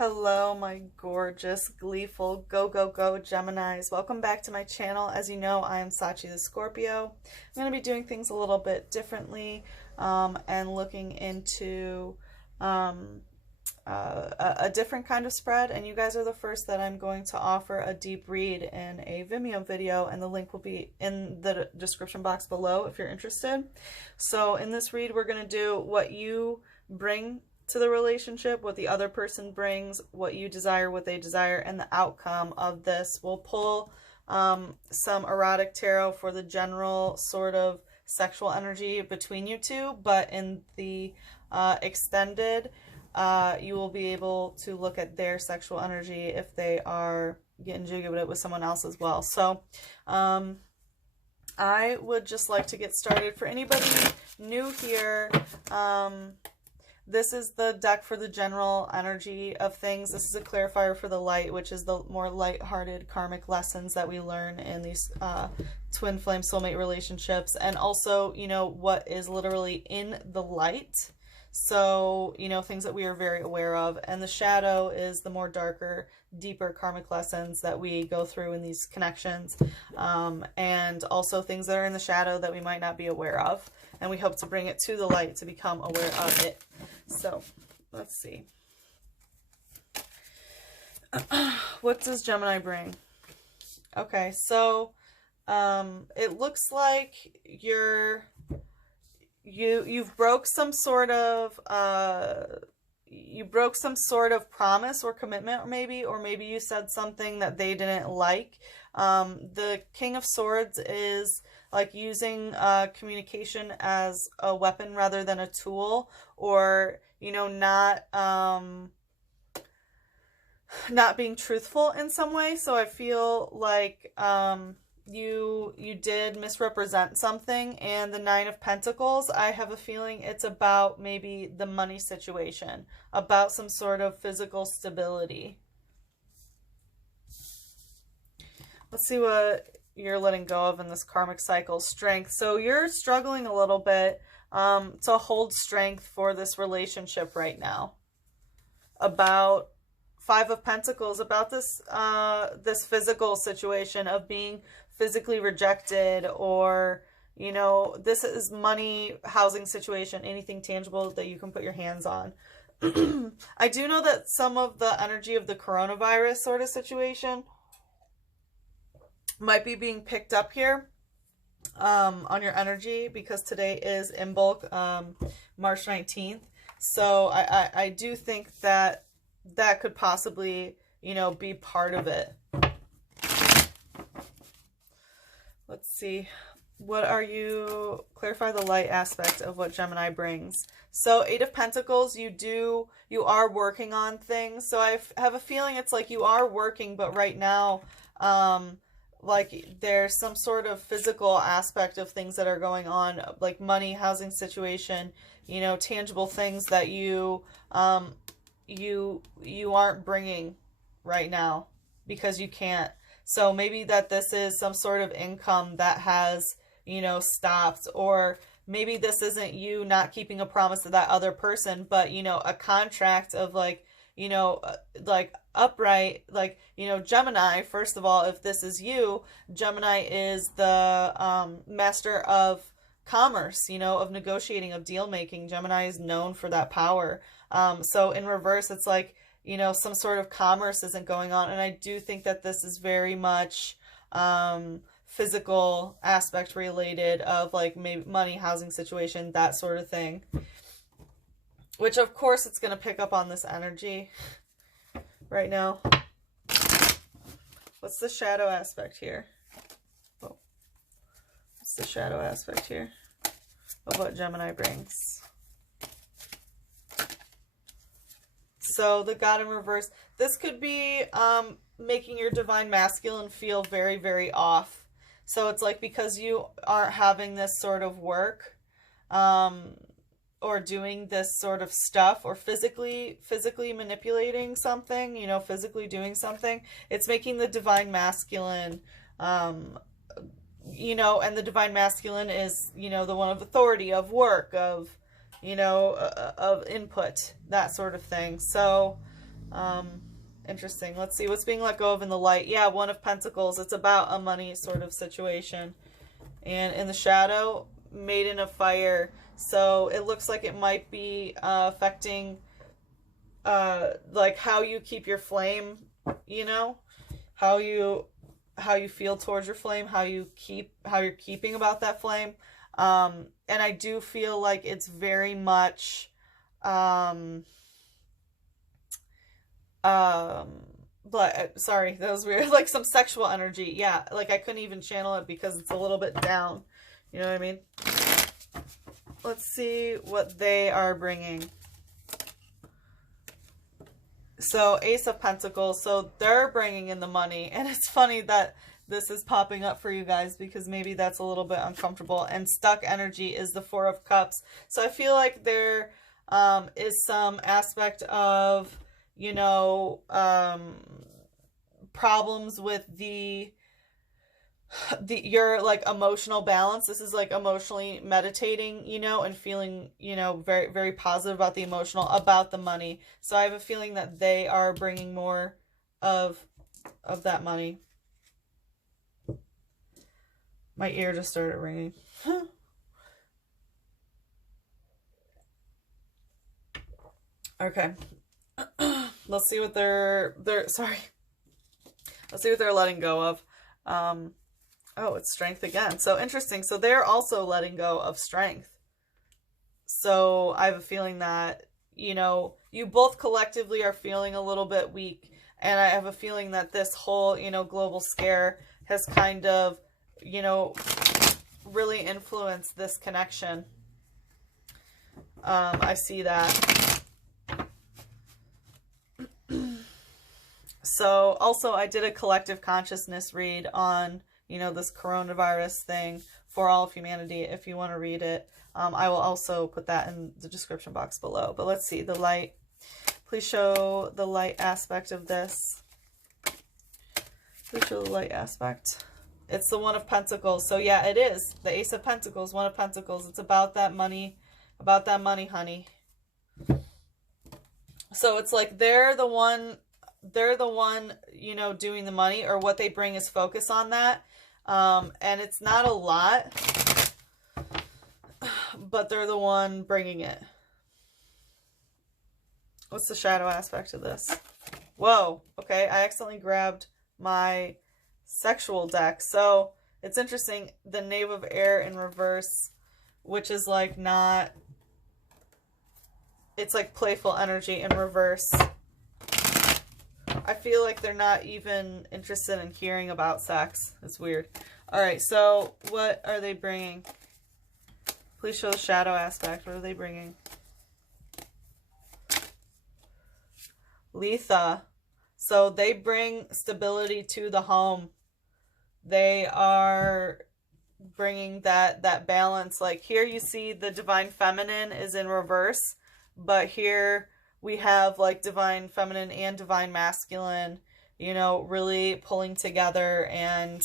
Hello, my gorgeous, gleeful, go, go, go Geminis. Welcome back to my channel. As you know, I am Sachi the Scorpio. I'm going to be doing things a little bit differently and looking into a different kind of spread. And you guys are the first that I'm going to offer a deep read in a Vimeo video, and the link will be in the description box below if you're interested. So in this read, we're going to do what you bring to the relationship, what the other person brings, what you desire, what they desire, and the outcome of this. We'll pull some erotic tarot for the general sort of sexual energy between you two, but in the extended, you will be able to look at their sexual energy if they are getting jiggy with it with someone else as well. So I would just like to get started. For anybody new here, this is the deck for the general energy of things. This is a clarifier for the light, which is the more light-hearted karmic lessons that we learn in these twin flame soulmate relationships. And also, you know, what is literally in the light. So, you know, things that we are very aware of. And the shadow is the more darker, deeper karmic lessons that we go through in these connections. And also things that are in the shadow that we might not be aware of. And we hope to bring it to the light to become aware of it. So, let's see. What does Gemini bring? Okay, so it looks like you've broke some sort of promise or commitment, or maybe you said something that they didn't like. The King of Swords is like using communication as a weapon rather than a tool, or, you know, not being truthful in some way. So I feel like you did misrepresent something. And the Nine of Pentacles, I have a feeling it's about maybe the money situation, about some sort of physical stability. Let's see what you're letting go of in this karmic cycle. Strength. So you're struggling a little bit to hold strength for this relationship right now. About Five of Pentacles, about this this physical situation of being physically rejected, or, you know, this is money, housing situation, anything tangible that you can put your hands on. I do know that some of the energy of the coronavirus sort of situation might be being picked up here on your energy, because today is Imbolc, March 19th. So I do think that that could possibly, you know, be part of it. Let's see. What are you... Clarify the light aspect of what Gemini brings. So Eight of Pentacles, you are working on things. So I have a feeling it's like you are working, but right now, like there's some sort of physical aspect of things that are going on, like money, housing situation, you know, tangible things that you aren't bringing right now because you can't. So maybe that this is some sort of income that has, you know, stopped, or maybe this isn't you not keeping a promise to that other person, but, you know, a contract of like, you know, like upright, like, you know, Gemini, first of all, if this is you, Gemini is the master of commerce, you know, of negotiating, of deal making. Gemini is known for that power. So in reverse, it's like, you know, some sort of commerce isn't going on. And I do think that this is very much physical aspect related, of like maybe money, housing situation, that sort of thing. Which of course it's going to pick up on this energy right now. What's the shadow aspect here? Oh. What's the shadow aspect here of what Gemini brings? So the God in reverse, this could be making your divine masculine feel very, very off. So it's like, because you aren't having this sort of work, or doing this sort of stuff, or physically manipulating something, you know, physically doing something, it's making the divine masculine, you know, and the divine masculine is, you know, the one of authority, of work, of, you know, of input, that sort of thing. So Interesting. Let's see what's being let go of in the light. Yeah, One of Pentacles. It's about a money sort of situation. And in the shadow, Maiden of Fire. So it looks like it might be affecting like how you keep your flame, you know, how you feel towards your flame, how you're keeping about that flame. And I do feel like it's very much but sorry, that was weird. Like some sexual energy. Yeah, like I couldn't even channel it because it's a little bit down. You know what I mean? Let's see what they are bringing. So Ace of Pentacles. So they're bringing in the money. And it's funny that this is popping up for you guys because maybe that's a little bit uncomfortable. And stuck energy is the Four of Cups. So I feel like there is some aspect of, you know, problems with your like emotional balance. This is like emotionally meditating, you know, and feeling, you know, very, very positive about the emotional, about the money. So I have a feeling that they are bringing more of that money. My ear just started ringing. Okay. Let's see what they're sorry. Let's see what they're letting go of. Oh, it's strength again. So interesting. So they're also letting go of strength. So I have a feeling that, you know, you both collectively are feeling a little bit weak. And I have a feeling that this whole, you know, global scare has kind of, you know, really influenced this connection. I see that. So also I did a collective consciousness read on, you know, this coronavirus thing for all of humanity. If you want to read it, I will also put that in the description box below. But let's see the light. Please show the light aspect of this. Please show the light aspect. It's the One of Pentacles. So yeah, it is the Ace of Pentacles, One of Pentacles. It's about that money, honey. So it's like they're the one, you know, doing the money, or what they bring is focus on that. And it's not a lot, but they're the one bringing it. What's the shadow aspect of this? Whoa. Okay. I accidentally grabbed my sexual deck. So it's interesting. The Knave of Air in reverse, which is like not, it's like playful energy in reverse. I feel like they're not even interested in hearing about sex. It's weird. All right, so what are they bringing? Please show the shadow aspect. What are they bringing? Letha. So they bring stability to the home. They are bringing that balance. Like here you see the Divine Feminine is in reverse, but here we have like Divine Feminine and Divine Masculine, you know, really pulling together and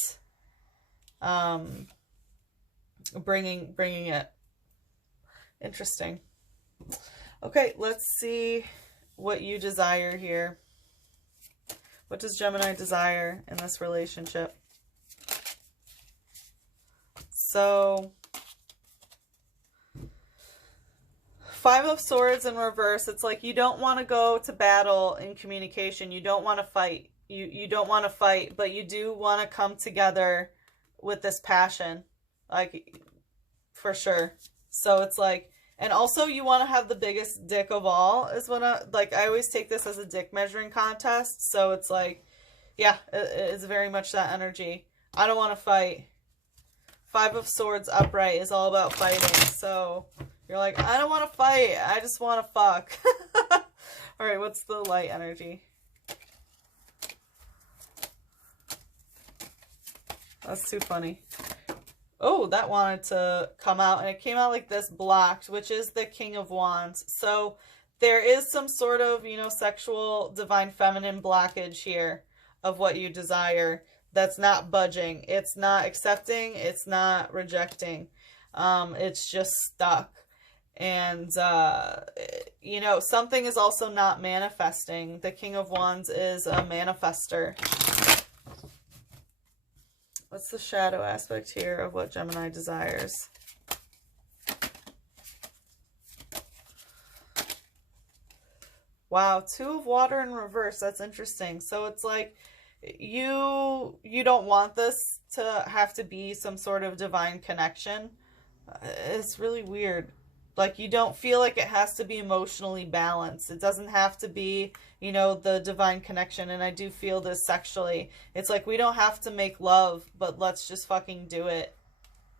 bringing it. Interesting. Okay, let's see what you desire here. What does Gemini desire in this relationship? So, Five of Swords in reverse. It's like you don't want to go to battle in communication. You don't want to fight. You don't want to fight, but you do want to come together with this passion. Like, for sure. So it's like, and also you want to have the biggest dick of all is what I always take this as a dick measuring contest. So it's like, yeah, it's very much that energy. I don't want to fight. Five of Swords upright is all about fighting. So you're like, I don't want to fight. I just want to fuck. All right, what's the light energy? That's too funny. Oh, that wanted to come out, and it came out like this, blocked, which is the King of Wands. So there is some sort of, you know, sexual Divine Feminine blockage here of what you desire that's not budging. It's not accepting. It's not rejecting. It's just stuck. And, you know, something is also not manifesting. The King of Wands is a manifester. What's the shadow aspect here of what Gemini desires? Wow, Two of Water in reverse. That's interesting. So it's like you don't want this to have to be some sort of divine connection. It's really weird. Like, you don't feel like it has to be emotionally balanced. It doesn't have to be, you know, the divine connection. And I do feel this sexually. It's like, we don't have to make love, but let's just fucking do it.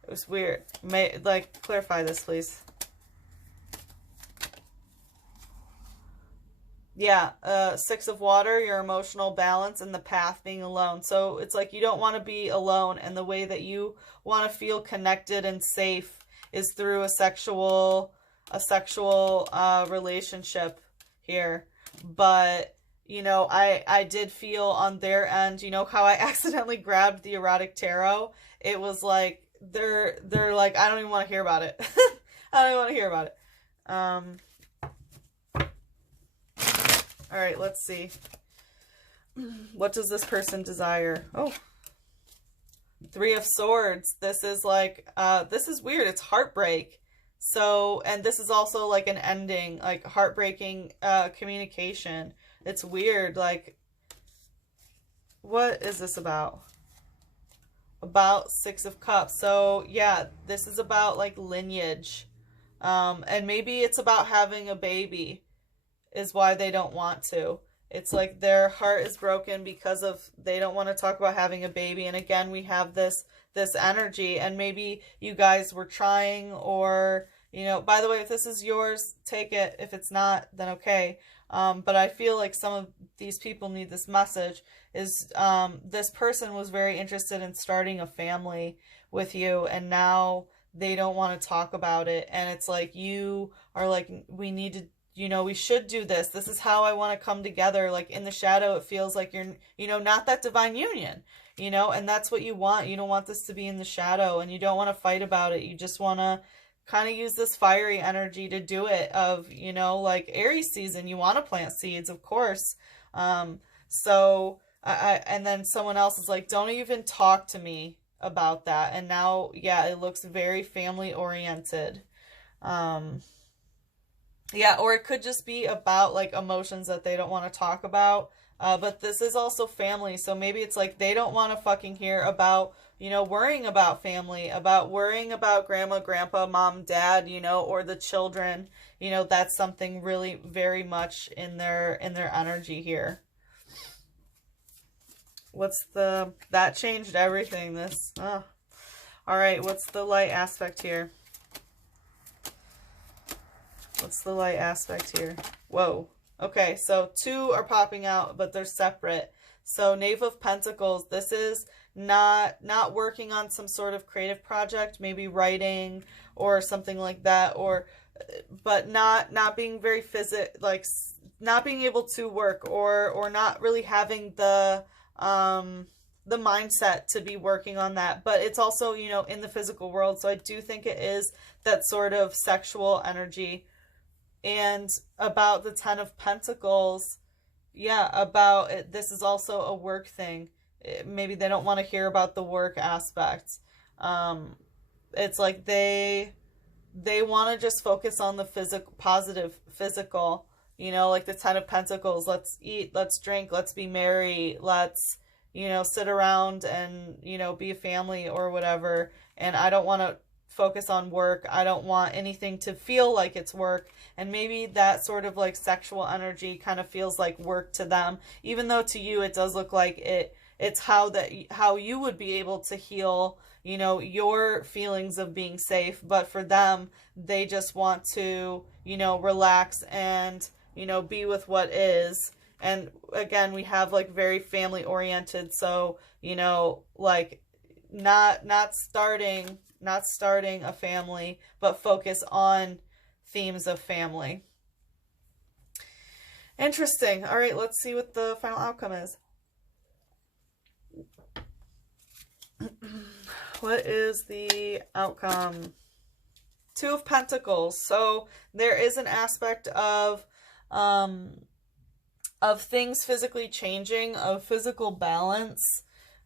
It was weird. Like, clarify this, please. Yeah, Six of Water, your emotional balance, and the path being alone. So it's like you don't want to be alone, and the way that you want to feel connected and safe is through a sexual relationship here. But, you know, I did feel on their end, you know, how I accidentally grabbed the erotic tarot. It was like they're like, I don't even want to hear about it. I don't even want to hear about it. All right, let's see. What does this person desire? Oh, Three of Swords. This is like, this is weird. It's heartbreak. So, and this is also like an ending, like heartbreaking communication. It's weird. Like, what is this about? About Six of Cups. So, yeah, this is about like lineage. And maybe it's about having a baby. Is why they don't want to. It's like their heart is broken because of they don't want to talk about having a baby. And again, we have this energy, and maybe you guys were trying, or, you know, by the way, if this is yours, take it. If it's not, then okay. But I feel like some of these people need this message. Is this person was very interested in starting a family with you, and now they don't want to talk about it. And it's like you are like, we need to, you know, we should do this. This is how I want to come together. Like, in the shadow, it feels like you're, you know, not that divine union, you know, and that's what you want. You don't want this to be in the shadow, and you don't want to fight about it. You just want to kind of use this fiery energy to do it, of, you know, like Aries season, you want to plant seeds, of course. So and then someone else is like, don't even talk to me about that. And now, yeah, it looks very family oriented. Yeah, or it could just be about like emotions that they don't want to talk about. But this is also family. So maybe it's like they don't want to fucking hear about, you know, worrying about family, about worrying about grandma, grandpa, mom, dad, you know, or the children. You know, that's something really very much in their energy here. That changed everything. This, oh. All right, what's the light aspect here? What's the light aspect here? Whoa. Okay, so two are popping out, but they're separate. So Knave of Pentacles, this is not working on some sort of creative project, maybe writing or something like that, or but not being very not being able to work, or not really having the mindset to be working on that. But it's also, you know, in the physical world. So I do think it is that sort of sexual energy. And about the Ten of Pentacles, yeah, about it, this is also a work thing. Maybe they don't want to hear about the work aspect. It's like they want to just focus on the positive physical, you know, like the Ten of Pentacles. Let's eat, let's drink, let's be merry, let's, you know, sit around and, you know, be a family or whatever. And I don't want to focus on work. I don't want anything to feel like it's work. And maybe that sort of like sexual energy kind of feels like work to them, even though to you it does look like it's how you would be able to heal, you know, your feelings of being safe. But for them, they just want to, you know, relax and, you know, be with what is. And again, we have like very family oriented. So, you know, like not starting a family, but focus on themes of family. Interesting. All right, let's see what the final outcome is. What is the outcome? Two of Pentacles. So there is an aspect of things physically changing, of physical balance.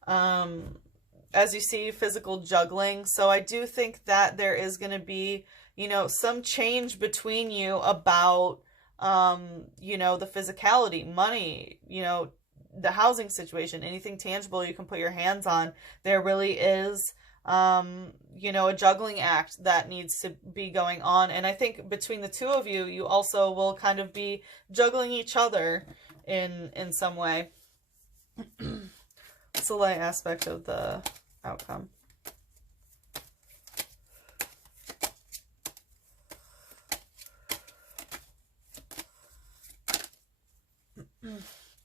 As you see, physical juggling. So I do think that there is going to be, you know, some change between you about, you know, the physicality, money, you know, the housing situation, anything tangible you can put your hands on. There really is, you know, a juggling act that needs to be going on. And I think between the two of you, you also will kind of be juggling each other in some way. It's the light aspect of the outcome.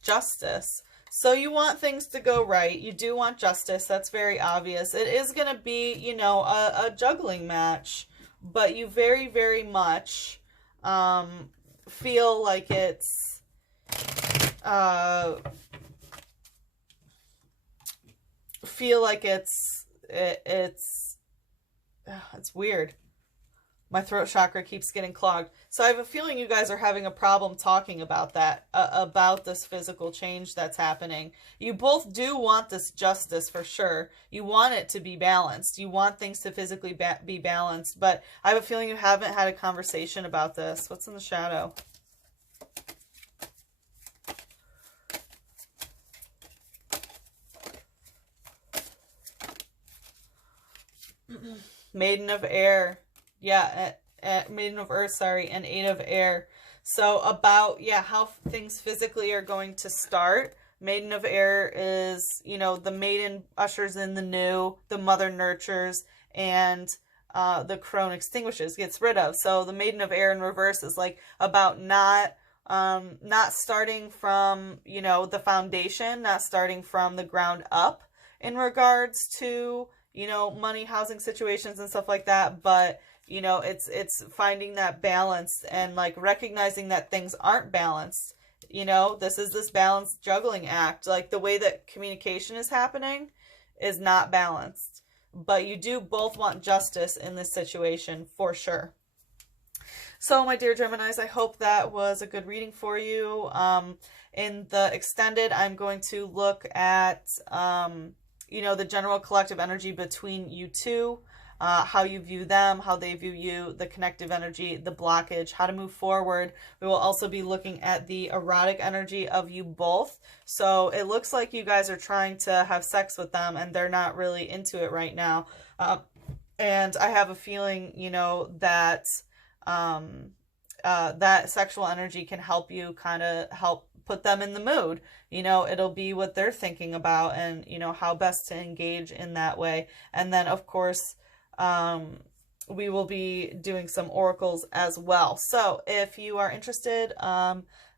Justice. So you want things to go right. You do want justice. That's very obvious. It is going to be, you know, a juggling match, but you very, very much feel like it's it's weird. My throat chakra keeps getting clogged. So I have a feeling you guys are having a problem talking about that, about this physical change that's happening. You both do want this justice for sure. You want it to be balanced. You want things to physically be balanced. But I have a feeling you haven't had a conversation about this. What's in the shadow? Maiden of Air. Yeah, Maiden of Earth, sorry, and Eight of Air. So about, yeah, how things physically are going to start. Maiden of Air is, you know, the maiden ushers in the new, the mother nurtures, and the crone extinguishes, gets rid of. So the Maiden of Air in reverse is like about not starting from, you know, the foundation, not starting from the ground up in regards to, you know, money, housing situations and stuff like that, but you know, it's finding that balance and like recognizing that things aren't balanced. You know, this is this balanced juggling act. Like the way that communication is happening is not balanced. But you do both want justice in this situation for sure. So my dear Geminis, I hope that was a good reading for you. In the extended, I'm going to look at, you know, the general collective energy between you two. How you view them, how they view you, the connective energy, the blockage, how to move forward. We will also be looking at the erotic energy of you both. So it looks like you guys are trying to have sex with them and they're not really into it right now. And I have a feeling, you know, that that sexual energy can help you kind of help put them in the mood. You know, it'll be what they're thinking about and, you know, how best to engage in that way. And then, of course, we will be doing some oracles as well. So if you are interested,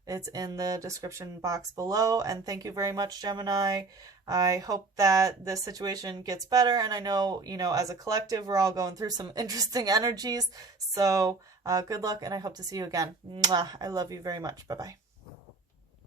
it's in the description box below. And thank you very much, Gemini. I hope that this situation gets better. And I know, you know, as a collective, we're all going through some interesting energies. So good luck, and I hope to see you again. Mwah. I love you very much. Bye-bye.